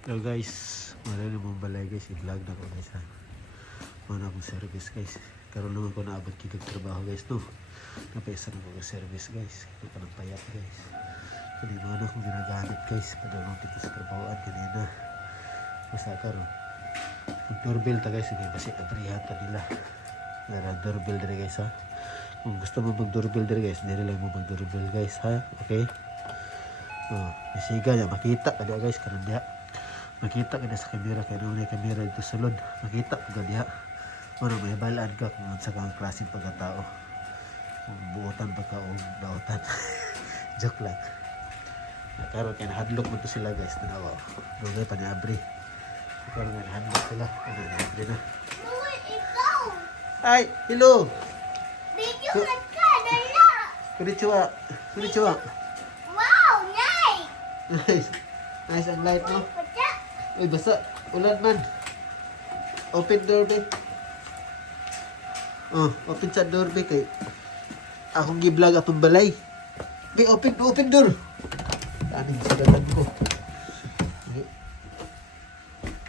Hello guys, wala na mong balay guys, i-vlog na ko guys ha. Mana akong service guys. Karoon naman ko naabot kitag trabaho guys no. Napaisa na ko service guys. Kaya ka ng payat guys. Kaya naman akong ginagamit guys. Padalong dito sa trabahoan kanina. Basta karoon. Mag-doorbell ta guys. Sige, kasi abrihata nila. Nara doorbell dere guys ha. Kung gusto mo mag-doorbell dere guys, dere lang mo mag-doorbell guys ha. Okay? Isiga niya, makita ka niya guys, karoon niya. Makita ka na sa kamera, kaya naman yung kamera dito sa lod. Makita ka niya. Ano, may balaan ka kung sa kang klaseng pagkatao. Kung buotan pa ka o daotan. Joke lang. Karoon kaya nahadlok mo to sila guys. Tanawa. Dugay pa ni Abri. Karoon kaya nahadlok sila. Ano, ni Abri na. Ay, hello! Video ka, dala! Konnichiwa. Konnichiwa. Wow, nice! Nice. Nice ang light mo. Uy, basa. Ulan man. Open door, be. Oh, open sa door, be. Kay akong gi-vlog atong balay. Be, open door. Ano yung sagatan ko?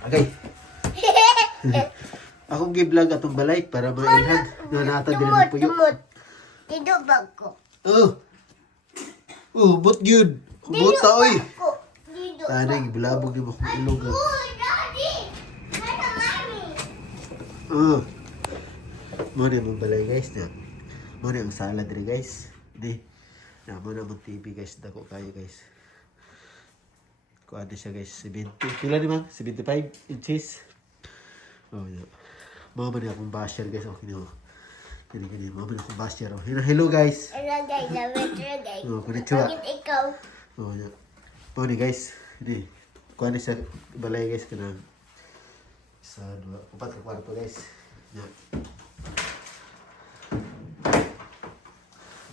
Okay. Akong gi-vlog atong balay para mailhan. Nanata din ang puyo. Dito ba ko? Oh. Oh, but good. Buta, oy. Dito. Sana yung bilabog ni mo kung ilog. Uy, daddy! Ano, mami? Muna yung balay guys na. Muna yung salad rin guys. Di. Na muna mong TV guys. Dako kayo guys. Kung ano siya guys. 70. Pila naman? 75 inches. Oh, yeah. Mama na akong basher guys. Okay na. Kini. Mama na akong basher. Oh. Hello guys. Ano guys, lahat guys. Oh, konnichiwa. Bakit ikaw? Oh, yeah. Muna guys. Hindi. Kung ano siya balay guys. Kanang sa 4 kwarto guys. Yeah.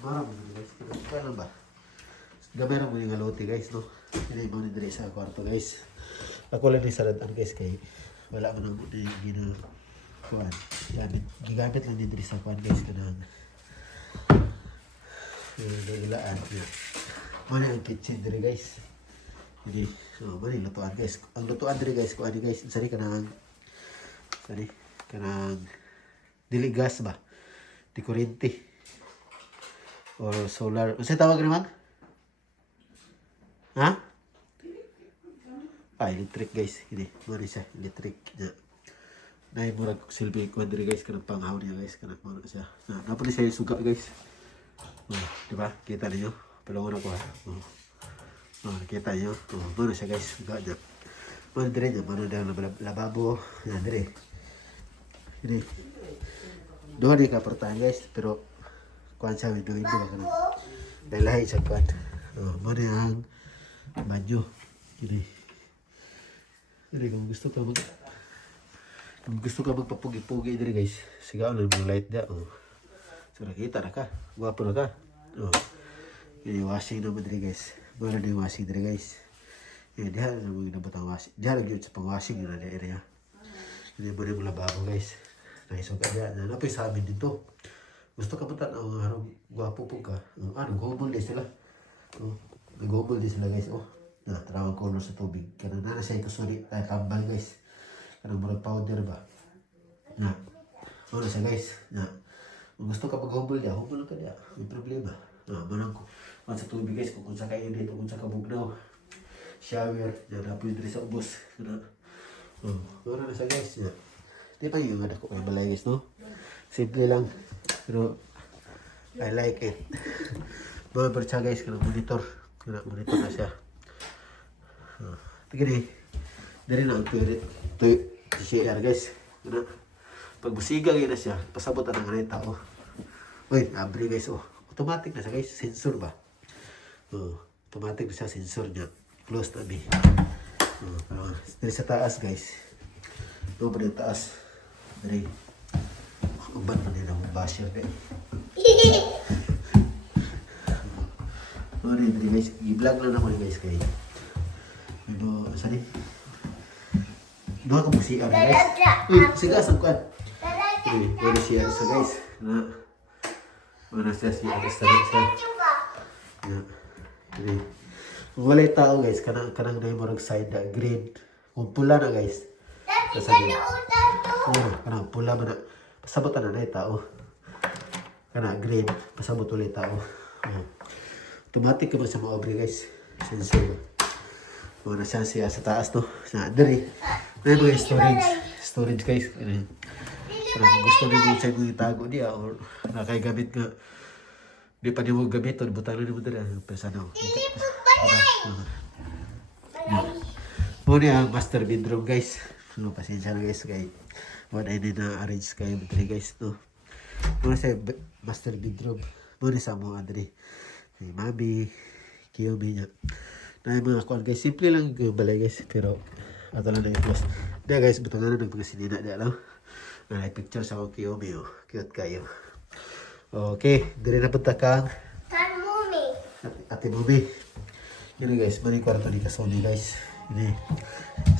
Marami guys. Kailan ba? Gamay lang mo yung alote guys, no? Hindi mo ni diri sa kwarto guys. Ako lang ni saradaan guys kay wala man ang gina kuan. Gamit. Gigamit lang ni diri sa kuan guys kanang ilaan niya. Mali ang kitchen diri guys. Hindi. So, mali lutuan guys. Ang lutuan diri guys, kuan ni guys, sari kanang dili gas ba? Di kuryente. Or solar. Unsa tawag naman? Ha? Electric guys. Hindi. Muna siya. Electric niya. Murag silbi ko diri guys. Kanang panghaw niya guys. Kanang muna siya. Napuli siya yung suga guys. Diba? Kita niyo? Palungan ako ha. Kita niyo? Muna siya guys. Suga niya. Muna diri niya. Muna niya lababo. Yan diri. Hindi. Doon di ka pertahan guys. Pero kuhan siya. Doon ba? Dalahay siya kuhan. Muna yung banyo. Hindi. Hindi. Kung gusto ka magpapugi-pugi diri guys. Sigaw na yung light da. So nakita na ka. Guwapo na ka. Yung washing naman diri guys. Muna na yung washing diri guys. Diha na mga nabot ang washing. Diha na yun sa pang-washing yun na area. Hindi mo na yung lababo guys. Naisog ka diya. Napay sa amin dito. Gusto ka punta ng harong guwapo po ka. Nag-humble din sila. Nag-humble din sila guys. Tarawang color sa tubig. Kanang na siya ito sorry. Tambal guys. Kanang murag powder ba. Ano siya guys. Kung gusto ka mag-humble diya, humble ka diya. May problema. Manang ko. Sa tubig guys. Kung sa kayo dito. Kung sa kabugnaw. Shower. Napoy dito sa ubos. Ano na siya guys. Di pa yung ada ko may balay guys, no? Simple lang. Pero I like it. Mga percha guys, kanang monitor. Kanang monitor na siya. Tignan dari na ang toilet. Ito CR guys. Pag busiga na siya, pasabot na ng tao. Uy, abri guys. Automatic na siya guys. Sensor ba? Automatic na siya. Sensor niya. Close na bi. Dari sa taas guys. Ito pa rin taas. Dari. Uban pa nila ang basher guys. Dari guys. I-vlog lang naman guys kayo. Saan doon ka mag-CR guys. Uy, siga sa kuan. Pwede CR sa guys. Mana siya CR sa guys. Kung walay tao guys, kanang na yung marag side na green. Kung pula na guys. Daddy, Sasabi. utang to. Kanang pula man na. Pasabot na na tao. Kana green. Pasabot ulit tao. Automatic ka ba sa mga obre guys? Sensor ba? Mga na siya sa taas to. Sa diri. May mga storage. Storage guys. Kung gusto niyo mo sa mga itago niya or nakaigamit nga. Di pa niyo mo gamit o butang na niyo mo diri. Pesa na. Muna ang master bedroom guys. No, pasensya na guys kay wala din na arrange kayo diri guys no. Muna sa master bedroom. Muna sa mga diri. Si Mami, Kiyomi niya. Na yung mga kuan guys, simple lang yung balay guys, pero ato lang yung plus. Diya guys, buto nga na nagpagasinina diya lang. Na picture sa akong Kiyomi oh. Cute kayo. Okay, diri na punta kang Kan mumi. Ate Bobby. Yun guys, mani kwarto ni Kasoni guys. Ini.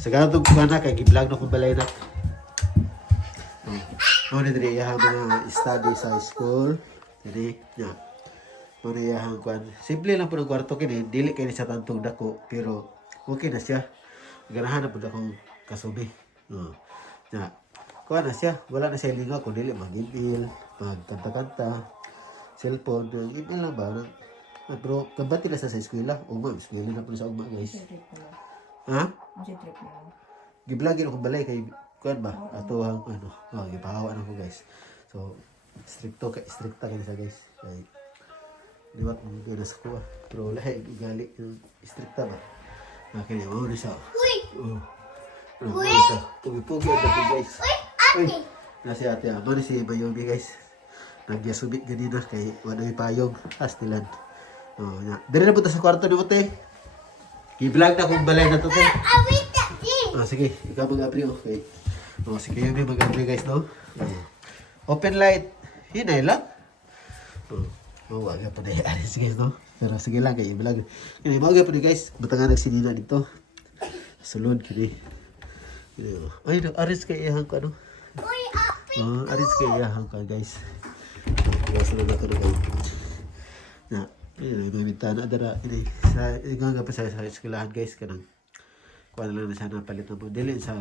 Sa ganitong kumana kay gi-vlog na kong balay na. Ano na diri yung mga study sa school. Diri, ya. Ano yung kuan. Simple lang po ng kwarto kini. Dili kayo sa tantong dako. Pero okay na siya. Ganahan na po akong Kasoni. Ya. Kuan na siya. Wala na siya lingaw kung dili mag-email, magkanta-kanta, cellphone. Email lang ba? Pero kabati na sa eskwela. O ma'am, eskwela na po sa ugma guys. Ha? Giblogin ako balay kay kuan ba? Ato ang ano, gipahawa na ko guys. So stricta kay sa guys. Kay liwat mo gyud sa kuha. Pero lahi gali yung stricta ba. Kaya mo ni sa. Uy! Uy! Pugi-pugi ito guys. Uy, ate. Nasi ate mo ni si Bayobi guys. Nagyasubit ganina kay wala may payong astilan. Ya. Diri na punta sa kwarto ni Mote. I-vlog na kung balay na to, te. Awit daddy. Sige. Ikaw mag-apri, okay. Sige yun yung mag-apri, guys, no? Open light. Hinay lang. Wag pa na i-aris, guys, no? Pero sige lang, kayo i-vlog. Kini, mawag pa na, guys. Batangan nagsinina dito. Sulod, kini. Ay, aris kayo ihang ko, ano? Uy, api. Aris kayo ihang ko, guys. Sulod na to na, guys. Na. Ini may bintana dara ini sa nga pa sa eskwelahan guys kanang kuan lang na sana palit na po dili sa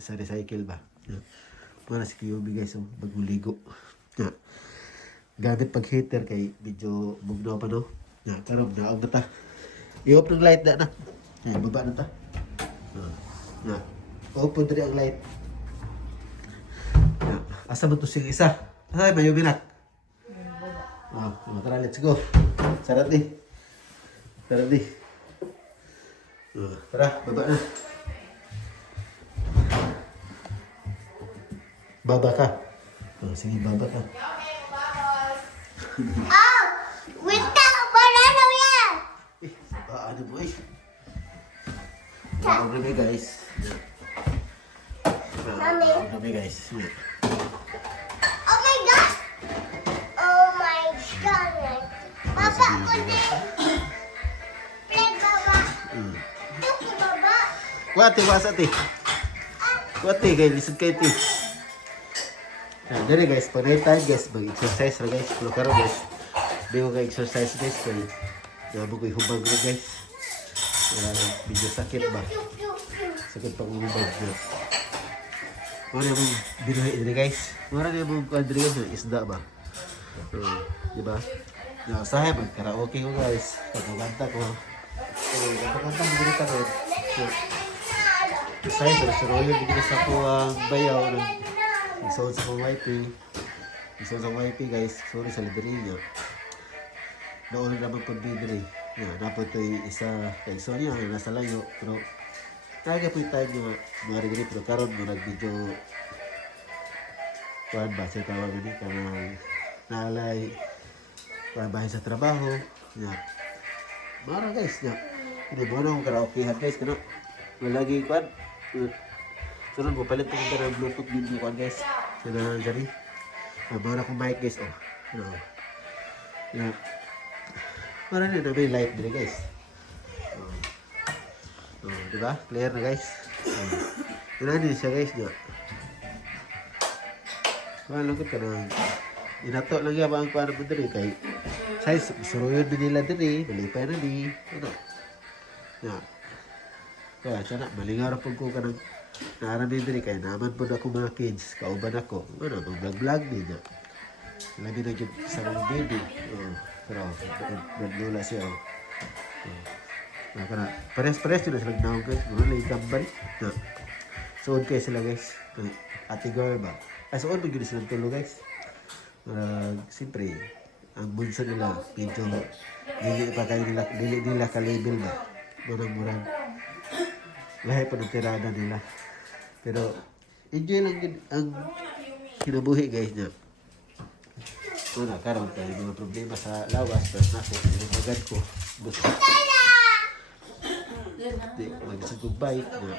sa recycle ba para si Kiyomi guys bagong ligo gamit pag heater kay medyo bugnaw pa no karon naog na ta i-off ng light na baba na ta open diri ang light asa man to sing isa ay mayo binat. Tara, let's go. Sarap di. Tara, baba na. Baba ka. Sige, baba ka. Oh, with the banana yan. Ano mo eh? Ano na guys? Mami. Ano na guys? Oh my God. Oh my God. Baba ko din. Play baba. Tuki baba. Wate, wasate. Wate, guys, lisod kayo ti. Dari guys, pag night time guys, mag-exercise ra guys. Pero karon guys, di ko ka-exercise guys. Kaya nabog ko ihubag rin guys. Medyo sakit ba? Sakit pag umubag na. Ano yung binuhay diri guys? Ano yung diri guys? Isda ba? Diba? Usahay mag-karaoke ko guys. Pagkakanta ko. Pagkakanta mo diri ka rin. Usahay, surusuroyo bigyan sa ko ang bayaw. Isawad sa kong wifi. Isawad sa wifi guys. Sorry sa lideri niya. Nauna naman po bidiri. Dapat ito isa kay Sonia. Nasa layo. Pero kaya po yung time niya mga rin. Pero karon mo nag-video. Kuhan ba siya tawag ni kanang nalay bahay sa trabaho mara guys hindi mo na akong karaokehan guys kano lagi kuhan sunod mo palit ko ka ng bluetooth video kuhan guys sila dyan mara akong mic guys mara na may light din guys diba clear na guys yun din siya guys kuhan lang ka na inato lang yan ang kuha na po diri kay size suruyod din nila diri malipay na di ano Kaya sana malingaw po ko kanang naaramin din kaya naman po na ako mga kids. Kauban ako. Ano, mag-vlog din. Labi na yung sa mga baby. Pero, nagdula siya. Pares-pares yun na sila naong guys. Muna na itambal. Suod kayo sila guys. Ate girl ba? Suod mo yun sila tulo guys. Siyempre, ang bunso nila, medyo dili pa kayo nila ka-label ba? Murang-murang. Lahat pa ng tirada nila. Pero, enjoy lang din ang kinabuhi guys niya. Karon tayo mga problema sa lawas. Tapos na ako, pinagagad ko. Gusto. Mag-isang kong bike na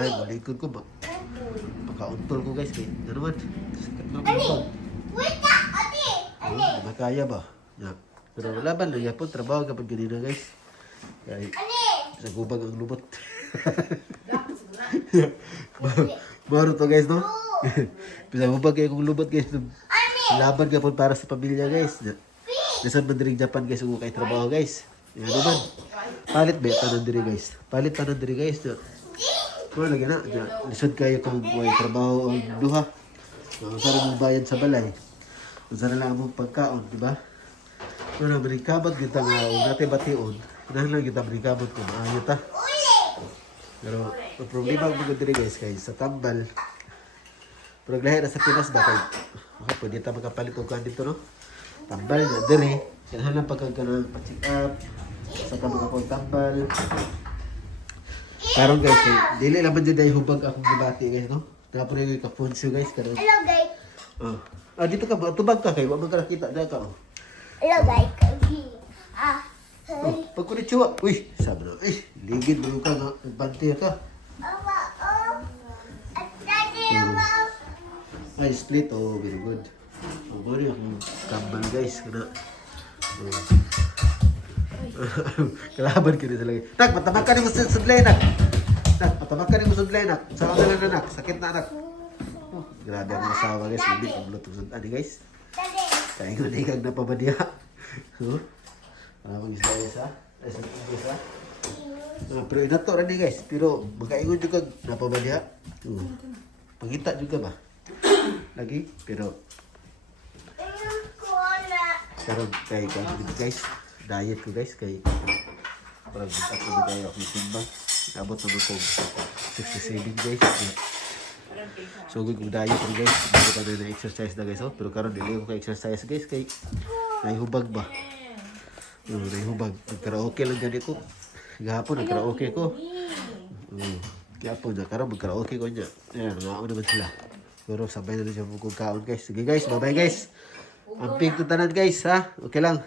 saan, malikod ko ba? Makauntol ko guys. Kaya, ano man? Wait na, ate! Makaya ba? Yeah. Pero laban lang yapon, trabaho kapag ganina guys. Kaya, sa gubag ang lubot. Maro to guys, no? Bisa gubag kayo kung lubot guys. Laban ka po para sa pamilya guys. Nasaan man diring Japan guys, kung kayo trabaho guys. Yan naman. Palit ba? Tanan diri guys. Palit tanan diri guys. Kung lagi na, lisod kayo kung may trabaho o duha. Kung saan mong bayad sa balay. Kung saan lang mong pagkaon, di ba? Kung na, manikabot kita nga, o natin bation, kung lang kita manikabot kung maayo ta. Pero, ang problema ang mga diri guys, kay sa tambal, pero lahat na sa Pinas ba, kay, pwede ta makapalit o dito, no? Tambal na diri, kailangan lang pagkagano'n, pa-check up, sa ka makapong tambal. Karon guys, dili lang man dyan hubag akong debate guys, no? Tapos rin yung kapunso guys, karon. Hello, guys. Dito ka, tubag ka kayo, wag mo ka nakita, dyan ka, oh. Hello, guys. Pag konnichiwa, uy, sabi na, ligid mo ka nga, nagbante ka. At daddy, Ay, split, oh, very good. Mali akong kambal guys, kana. Kalaban ka rin talaga. Nak, matamak ka rin mo sudlay, nak. Nak, matamak ka rin mo sudlay, nak. Sama ka lang na, nak. Sakit na, nak. Grabe ang asawa guys, hindi kong bluetooth. Ano guys? daddy. Kaya nga naikag na pabadiya. Maraming isla guys ha. Ay, sa guys ha. Pero inato rin ni guys. Pero magkaingon juga napabadiya. Pagkita juga ba? Lagi. Pero karon kay guys. Diet ko guys. Kay parang gintak ko na kayo akong timbang. Abot naman kong 67 guys. So good kong diet ko guys. Bago ka na na-exercise na guys. Pero karon dili ko ka-exercise guys. Kay nahihubag ba? Nahihubag. Nagkaraoke lang gani ko. Gahapon nagkaraoke ko. Kaya po na karon magkaraoke ko niya. Ayan, nangaon naman sila. Pero sabay na rin siya kung kaon guys. Sige guys, bye bye guys. Amping to tanan guys ha. Okay lang.